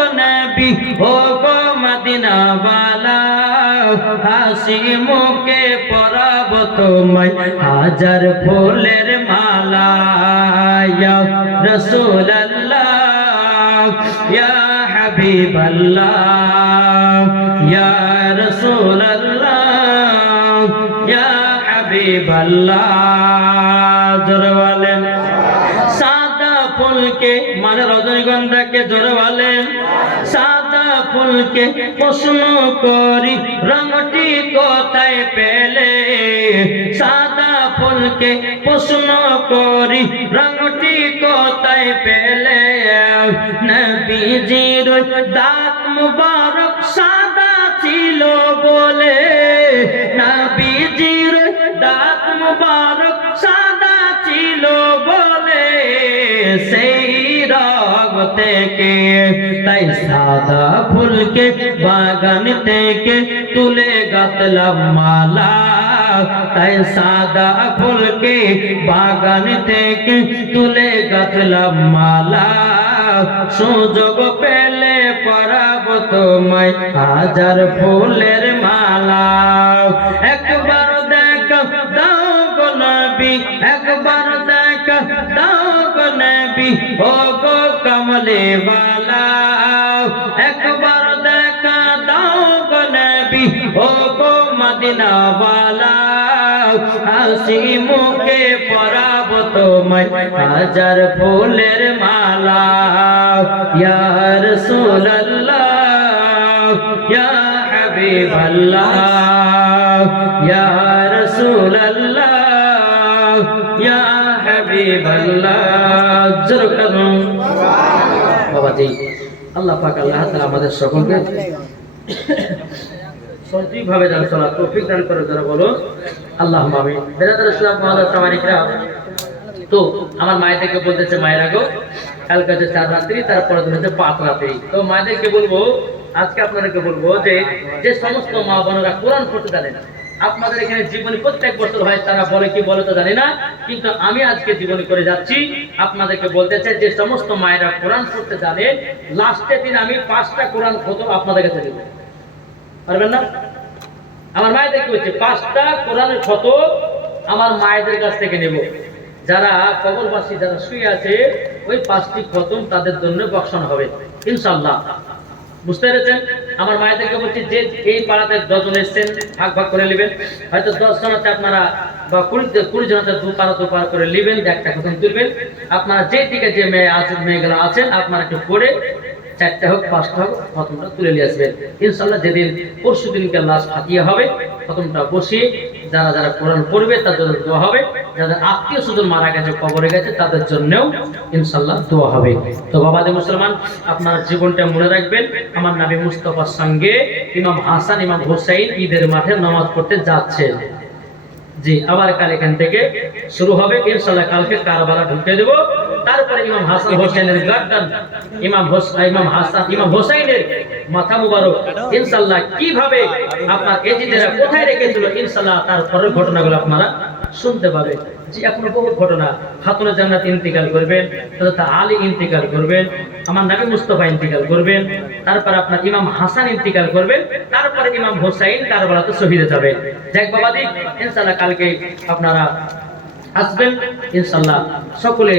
গো নবী ও গো মদিনা ওয়ালা হাসি মুখে পরাব তোমায় হাজার ফুলের মালা ইয়া রাসূলুল্লাহ ইয়া হাবিবাল্লাহ ইয়া রাসূলুল্লাহ ইয়া হাবিবাল্লাহ জোরে বলেন সাদা ফুলকে মানে রজনীগন্ধাকে জোরে বলেন সাদা ফুলকে প্রশ্ন করি রঙটি কোথায় পেলে সাদা ফুলকে প্রশ্ন করি রঙটি কোথায় পেলে নবীজির দাঁত মুবারক সাদা ছিল বলে নবীজির দাঁত মুবারক সাদা ছিল বলে সেই রং থেকে তাই সাদা ফুলকে বাগান থেকে তুলে গাঁথলাম মালা তাই সাদা ফুলকে বাগান থেকে তুলে গাঁথলাম মালা সুযোগ পেলে পরাব তোমায় হাজার ফুলের মালা একবার দেখা দাও গো নবী একবার দেখা দাও গো নবী ও গো কমলে ওয়ালা একবার দেখা দাও গো নবী ও গো মদিনা ওয়ালা হাসি মুখে পরাব তোমায় হাজার ফুলের মালা ইয়া রাসূলুল্লাহ ইয়া হাবিবাল্লাহ ইয়া রাসূলুল্লাহ ইয়া হাবিবাল্লাহ জরকানুন বাবাজি আল্লাহ পাক আল্লাহ তাআলা আমাদের সকলকে সঠিকভাবে জানা চলার তৌফিক দান করে যারা বলো আল্লাহুম্মা আমিন বেরাদার ইসলাম মহল্লার সামানিকরা তো আমার মায়েদেরকে বলতেছে মায়েরা গো কালকে হচ্ছে 4 রাত্রি তারপরে দিন হচ্ছে 5 রাত্রি তো মায়েদেরকে বলবো আজকে আপনাদেরকে বলবো যে যে সমস্ত মা বোনেরা কোরআন পড়তে জানেন আপনাদের এখানে জীবনী প্রত্যেক বছর হয় তারা বলে কি বলে তো জানি না কিন্তু আমি আজকে জীবনী করে যাচ্ছি আপনাদেরকে বলতে চাই যে সমস্ত মায়েরা কোরআন পড়তে জানে লাস্টের দিন আমি 5টা কোরআন খতম আপনাদের কাছে দেব পারবেন না আমার মায়েদের কি হচ্ছে 5টা কোরআনের খতম আমার মায়েদের কাছ থেকে নেব যারা কবরবাসী যারা শুয়ে আছে ওই 5টি খতম তাদের জন্য বক্সানো হবে ইনশাআল্লাহ বুঝতে পেরেছেন আমার মায়েদেরকে বলছি যে এই পাড়াতে 10 জন এসেছেন ভাগ ভাগ করে নেবেন হয়তো 10 জনতে আপনারা বা 20 জনতে দু পাড়া করে নেবেন একটা খতম তুলবেন আপনারা যে দিকে যে মেয়েগুলো আছেন আপনারা একটু পড়ে 4টা হোক 5টা হোক খতমটা তুলে নিয়ে আসবেন ইনশাআল্লাহ যেদিন পরশু দিনকে লাস্ট ফাতিহা হবে খতমটা বসিয়ে যারা যারা কোরআন পড়বে তাদের দোয়া হবে যাদের আত্মীয় স্বজন মারা গেছে কবরে গেছে তাদের জন্যও ইনশাআল্লাহ দোয়া হবে তো বাবাদের মুসলমান আপনারা জীবনটা মনে রাখবেন আমার নবী মুস্তাফার সঙ্গে ইমাম হাসান ইমাম হুসাইন ঈদের মাঠে নামাজ পড়তে যাচ্ছেন জি আবার কাল এখান থেকে শুরু হবে ইনশাআল্লাহ কালকে কারবালা ঢুকে দেব তারপরে ইমাম হাসান হোসেনের গার্ডান ইমাম হোসেনের মাথা মুবারক ইনশাআল্লাহ কিভাবে আপনার এজিদেরা কোথায় রেখেছিল ইনশাআল্লাহ তারপরের ঘটনাগুলো আপনারা শুনতে পাবেন জি এখনো বহু ঘটনা খাতুনে জান্নাত ইন্তিকাল করবেন হযরত আলী ইন্তিকাল করবেন আমার নবী মুস্তাফা ইন্তিকাল করবেন তারপর আপনার ইমাম হাসান ইন্তিকাল করবেন তারপরে ইমাম হোসেন কারবালাতে শহীদ যাবেন যাক বাবাজি ইনশাআল্লাহ কালকে আপনারা আসবেন ইনশাআল্লাহ সকলে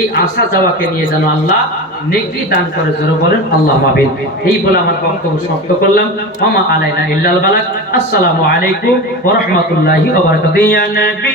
এই আশা যাওয়াকে নিয়ে যেন আল্লাহ নেকি দান করে জোরে বলেন আল্লাহুম্মা আমিন এই বলে আমার বক্তব্য সমাপ্ত করলাম ওমা আলাইনা ইল্লাল বালাগ আসসালামু আলাইকুম ওয়া রাহমাতুল্লাহি ওয়া বারাকাতুহু ইয়া নবী